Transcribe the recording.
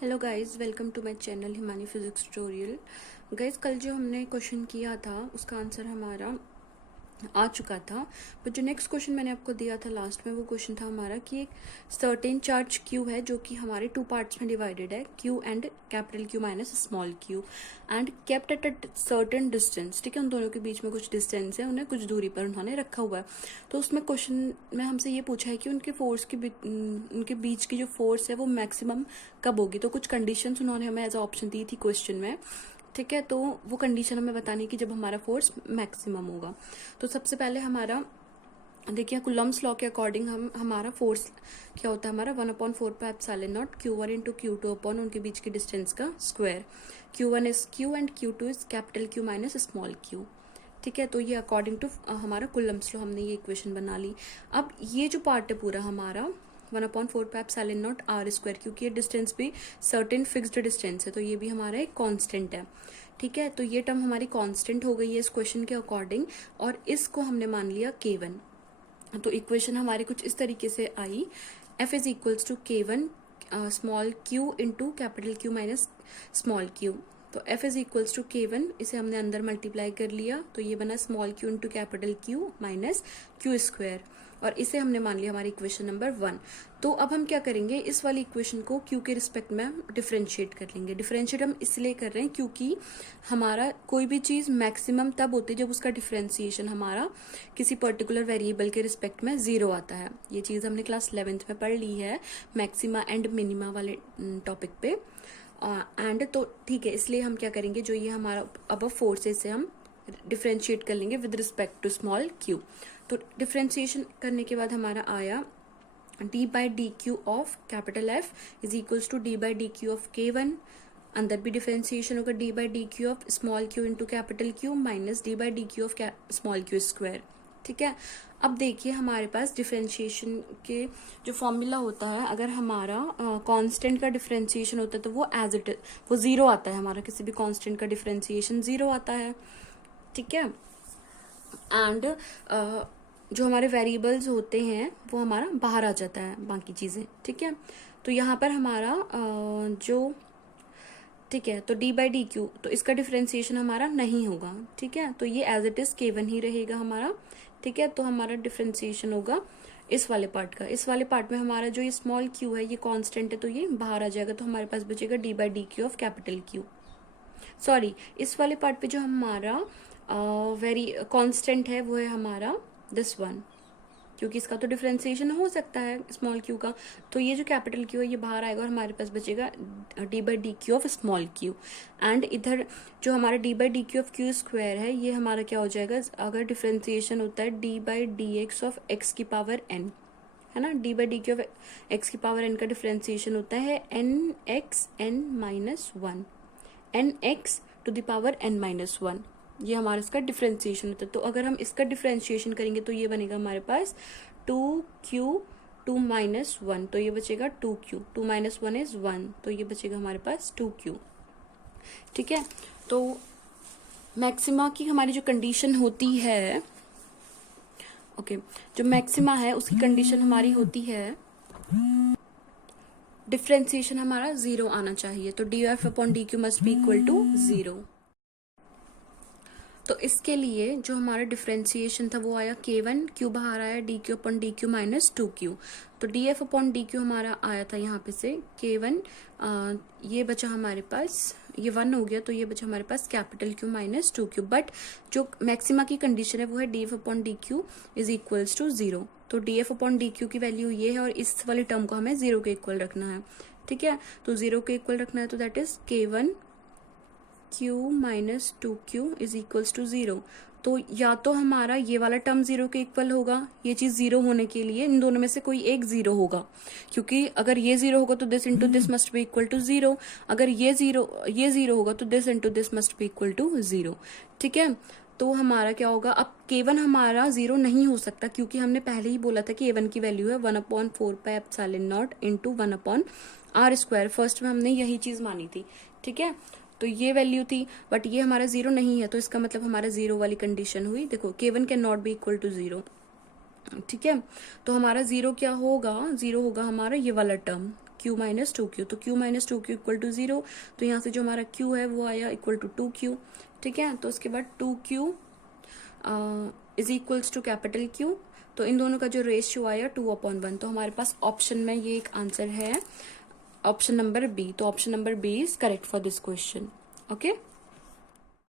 Hello guys, welcome to my channel Himani physics tutorial. Guys, कल जो हमने क्वेश्चन किया था उसका आंसर हमारा आ चुका था। बट जो नेक्स्ट क्वेश्चन मैंने आपको दिया था लास्ट में, वो क्वेश्चन था हमारा कि एक सर्टेन चार्ज क्यू है जो कि हमारे टू पार्ट्स में डिवाइडेड है, Q and capital Q minus small Q, and kept at a certain distance. ठीक है, उन दोनों के बीच में कुछ डिस्टेंस है, उन्हें कुछ दूरी पर उन्होंने रखा हुआ है। तो उसमें क्वेश्चन में हमसे ये पूछा है कि उनके बीच की जो फोर्स है वो मैक्सिमम कब होगी। तो कुछ कंडीशंस उन्होंने हमें एज ऑप्शन दी थी क्वेश्चन में। ठीक है, तो वो कंडीशन हमें बतानी है कि जब हमारा फोर्स मैक्सिमम होगा। तो सबसे पहले हमारा देखिए, कुलम्स लॉ के अकॉर्डिंग हमारा फोर्स क्या होता है, हमारा 1/4πε0 Q1 इंटू Q2 अपॉन उनके बीच की डिस्टेंस का square. Q1 is Q and Q2 is capital Q minus small Q। ठीक है, तो ये अकॉर्डिंग टू हमारा कुलम्स लॉ हमने ये इक्वेशन बना ली। अब ये जो पार्ट है पूरा हमारा 1/4πε0 r², क्योंकि ये डिस्टेंस भी सर्टेन फिक्स्ड डिस्टेंस है, तो ये भी हमारा एक कांस्टेंट है। ठीक है, तो ये टर्म हमारी कांस्टेंट हो गई है इस क्वेश्चन के अकॉर्डिंग, और इसको हमने मान लिया K1। तो इक्वेशन हमारी कुछ इस तरीके से आई, F is equals to K1 small q into capital Q minus small q. तो F is equals to K1, इसे हमने अंदर मल्टीप्लाई कर लिया, तो ये बना small q into capital Q minus Q², और इसे हमने मान लिया हमारी इक्वेशन नंबर 1। तो अब हम क्या करेंगे, इस वाली इक्वेशन को Q के रिस्पेक्ट में हम डिफरेंशिएट कर लेंगे। डिफरेंशिएट हम इसलिए कर रहे हैं क्योंकि हमारा कोई भी चीज मैक्सिमम तब होती है जब उसका डिफरेंशिएशन हमारा किसी पर्टिकुलर वेरिएबल के रिस्पेक्ट में 0 आता है। ये चीज हमने क्लास 11th में पढ़ ली है, मैक्सिमा एंड मिनिमा वाले टॉपिक पे। एंड तो ठीक है, इसलिए हम क्या करेंगे, जो ये हमारा अब फोर्सेस से हम डिफरेंशिएट कर लेंगे with respect to small q. तो डिफरेंशिएशन करने के बाद हमारा आया d by d q of capital F is equals to d by d q of K1। अंदर भी डिफरेंशिएशन होगा d by d q of small q into capital Q minus d by d q of small Q²। ठीक है, अब देखिए हमारे पास differentiation के जो फॉर्मूला होता है, अगर हमारा कांस्टेंट का डिफरेंशिएशन होता है तो वो एज इट वो 0 आता है। हमारा किसी भी कांस्टेंट का डिफरेंशिएशन 0 आता है। ठीक है, एंड जो हमारे वेरिएबल्स होते हैं वो हमारा बाहर आ जाता है, बाकी चीजें। ठीक है, तो यहाँ पर हमारा जो ठीक है, तो डी बाई डी क्यू, तो इसका डिफरेंशिएशन हमारा नहीं होगा। ठीक है, तो ये एज इट इज K1 ही रहेगा हमारा। ठीक है, तो हमारा डिफरेंशिएशन होगा इस वाले पार्ट का। इस वाले पार्ट में हमारा जो ये स्मॉल क्यू है ये कांस्टेंट है, तो ये बाहर आ जाएगा, तो हमारे पास बचेगा D by d q of capital Q। Sorry, इस वाले पार्ट पे जो हमारा वेरी कांस्टेंट है वो है हमारा दिस वन, क्योंकि इसका तो डिफरेंशिएशन हो सकता है स्मॉल क्यू का। तो ये जो कैपिटल Q है ये बाहर आएगा और हमारे पास बचेगा D by d q of small Q. And इधर जो हमारा D by d q of Q² है ये हमारा क्या हो जाएगा, अगर डिफरेंशिएशन होता है d by d x of x की पावर n, है ना। D by d q of x की पावर n का डिफरेंशिएशन होता है n x n minus 1, n x to the power n minus 1। ये हमारा इसका डिफरेंशिएशन होता है। तो अगर हम इसका डिफरेंशिएशन करेंगे तो ये बनेगा हमारे पास 2Q 2 माइनस 1, तो ये बचेगा 2Q, 2 माइनस 1 इज 1, तो ये बचेगा हमारे पास 2Q। ठीक है, तो मैक्सिमा की हमारी जो कंडीशन होती है, ओके, जो मैक्सिमा है उसकी कंडीशन हमारी होती है डिफरेंशिएशन हमारा 0 आना चाहिए, तो dF upon D q must be equal to 0। तो इसके लिए जो हमारा डिफरेंशिएशन था वो आया K1, Q बाहर आया D Q upon D Q minus 2Q। तो DF अपॉन डी क्यू हमारा आया था यहाँ पे से K1, ये बचा हमारे पास, ये 1 हो गया, तो ये बचा हमारे पास capital Q minus 2Q। But जो मैक्सिमा की कंडीशन है वो है DF upon D Q is equals to 0। तो DF अपॉन डी क्यू की वैल्यू ये है, और इस वाली टर्म को हमें 0 के इक्वल रखना है। ठीक है, तो 0 के इक्वल रखना है, तो that is K1 Q minus 2Q is equals to 0। तो या तो हमारा ये वाला टर्म 0 के इक्वल होगा, ये चीज 0 होने के लिए इन दोनों में से कोई एक 0 होगा, क्योंकि अगर ये 0 होगा तो this into this must be equal to 0। अगर ये 0 होगा तो this into this must be equal to 0। ठीक है, तो हमारा क्या होगा, अब K1 हमारा 0 नहीं हो सकता, क्योंकि हमने पहले ही बोला था कि A1 की वैल्यू है 1/4πε0 इंटू 1/r²। फर्स्ट में हमने यही चीज मानी थी। ठीक है, तो ये वैल्यू थी, बट ये हमारा 0 नहीं है, तो इसका मतलब हमारा 0 वाली कंडीशन हुई। देखो, K1 can not be equal to 0। ठीक है, तो हमारा 0 क्या होगा, 0 होगा हमारा ये वाला term q minus two q, तो q minus two q equal to 0, तो यहाँ से जो हमारा q है वो आया इक्वल टू 2q। ठीक है, तो उसके बाद 2q is equals to capital Q, तो इन दोनों का जो रेशियो आया 2/1, तो हमारे पास ऑप्शन में ये एक आंसर है, ऑप्शन नंबर बी। तो option number b is correct for this question. Okay.